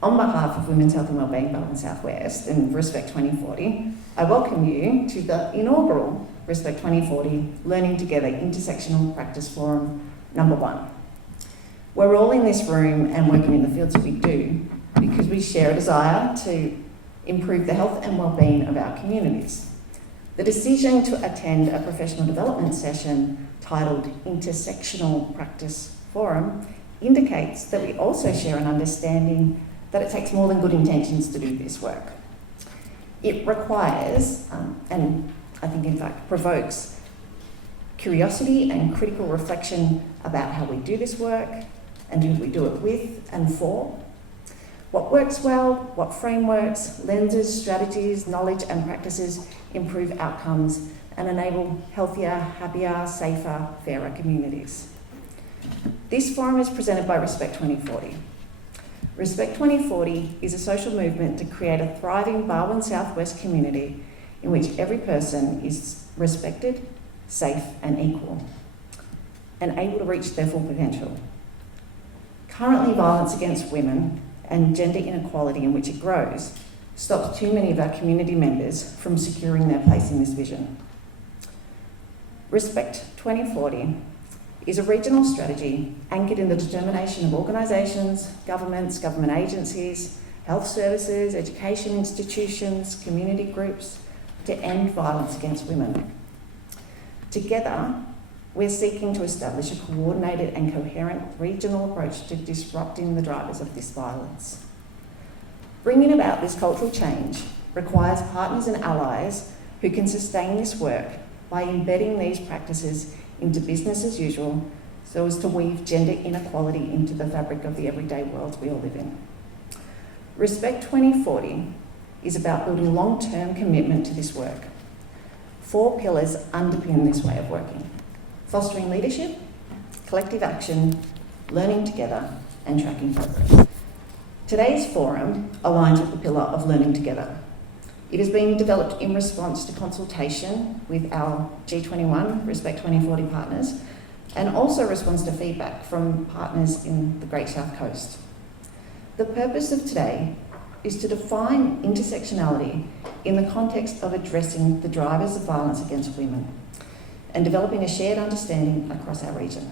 On behalf of Women's Health and Wellbeing Barwon South West and Respect 2040, I welcome you to the inaugural Respect 2040 Learning Together Intersectional Practice Forum number 1. We're all in this room and working in the fields that we do because we share a desire to improve the health and wellbeing of our communities. The decision to attend a professional development session titled Intersectional Practice Forum indicates that we also share an understanding that it takes more than good intentions to do this work. It requires, and I think in fact provokes, curiosity and critical reflection about how we do this work and who we do it with and for, what works well, what frameworks, lenses, strategies, knowledge and practices improve outcomes and enable healthier, happier, safer, fairer communities. This forum is presented by Respect 2040. Respect 2040 is a social movement to create a thriving Barwon South West community in which every person is respected, safe and equal, and able to reach their full potential. Currently, violence against women and gender inequality in which it grows stops too many of our community members from securing their place in this vision. Respect 2040 is a regional strategy anchored in the determination of organisations, governments, government agencies, health services, education institutions, community groups to end violence against women. Together, we're seeking to establish a coordinated and coherent regional approach to disrupting the drivers of this violence. Bringing about this cultural change requires partners and allies who can sustain this work by embedding these practices into business as usual so as to weave gender inequality into the fabric of the everyday world we all live in. Respect 2040 is about building long-term commitment to this work. 4 pillars underpin this way of working: fostering leadership, collective action, learning together, and tracking progress. Today's forum aligns with the pillar of learning together. It is being developed in response to consultation with our G21 Respect 2040 partners and also responds to feedback from partners in the Great South Coast. The purpose of today is to define intersectionality in the context of addressing the drivers of violence against women and developing a shared understanding across our region,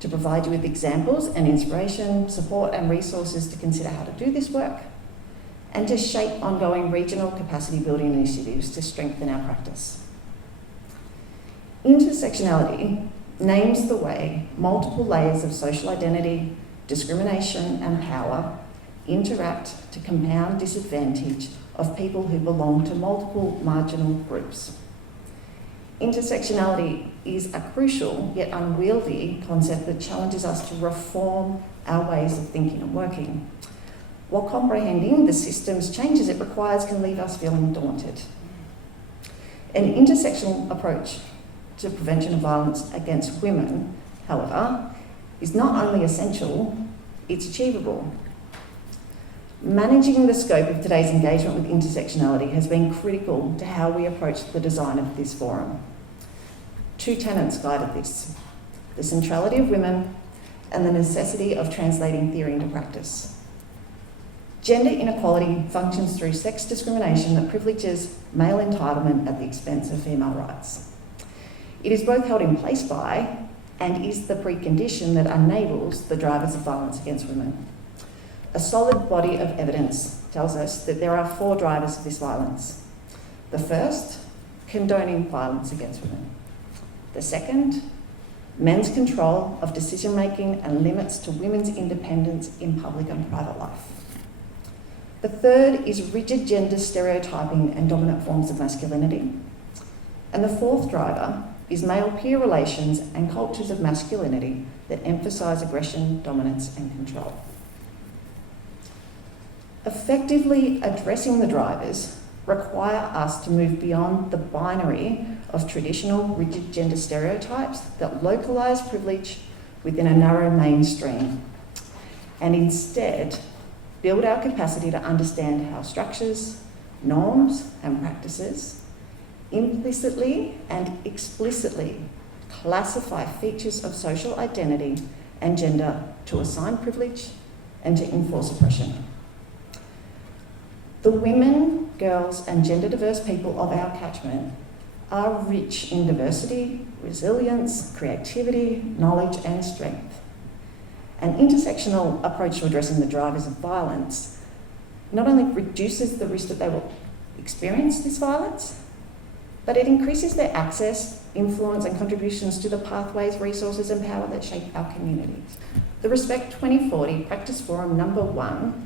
to provide you with examples and inspiration, support and resources to consider how to do this work, and to shape ongoing regional capacity building initiatives to strengthen our practice. Intersectionality names the way multiple layers of social identity, discrimination and power interact to compound disadvantage of people who belong to multiple marginal groups. Intersectionality is a crucial yet unwieldy concept that challenges us to reform our ways of thinking and working, while comprehending the system's changes it requires can leave us feeling daunted. An intersectional approach to prevention of violence against women, however, is not only essential, it's achievable. Managing the scope of today's engagement with intersectionality has been critical to how we approach the design of this forum. 2 tenets guided this: the centrality of women and the necessity of translating theory into practice. Gender inequality functions through sex discrimination that privileges male entitlement at the expense of female rights. It is both held in place by and is the precondition that enables the drivers of violence against women. A solid body of evidence tells us that there are 4 drivers of this violence. The first, condoning violence against women. The second, men's control of decision-making and limits to women's independence in public and private life. The third is rigid gender stereotyping and dominant forms of masculinity. And the 4th driver is male peer relations and cultures of masculinity that emphasise aggression, dominance and control. Effectively addressing the drivers require us to move beyond the binary of traditional rigid gender stereotypes that localise privilege within a narrow mainstream, and instead build our capacity to understand how structures, norms and practices implicitly and explicitly classify features of social identity and gender to assign privilege and to enforce oppression. The women, girls and gender diverse people of our catchment are rich in diversity, resilience, creativity, knowledge and strength. An intersectional approach to addressing the drivers of violence not only reduces the risk that they will experience this violence, but it increases their access, influence and contributions to the pathways, resources and power that shape our communities. The Respect 2040 Practice Forum number 1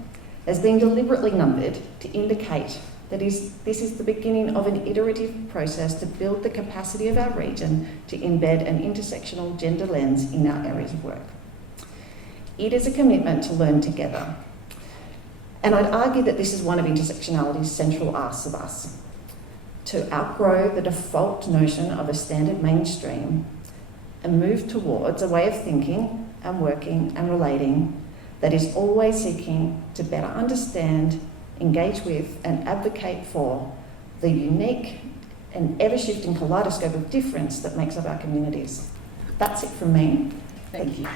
has been deliberately numbered to indicate that this is the beginning of an iterative process to build the capacity of our region to embed an intersectional gender lens in our areas of work. It is a commitment to learn together. And I'd argue that this is one of intersectionality's central asks of us, to outgrow the default notion of a standard mainstream and move towards a way of thinking and working and relating that is always seeking to better understand, engage with and advocate for the unique and ever-shifting kaleidoscope of difference that makes up our communities. That's it from me. Thank you.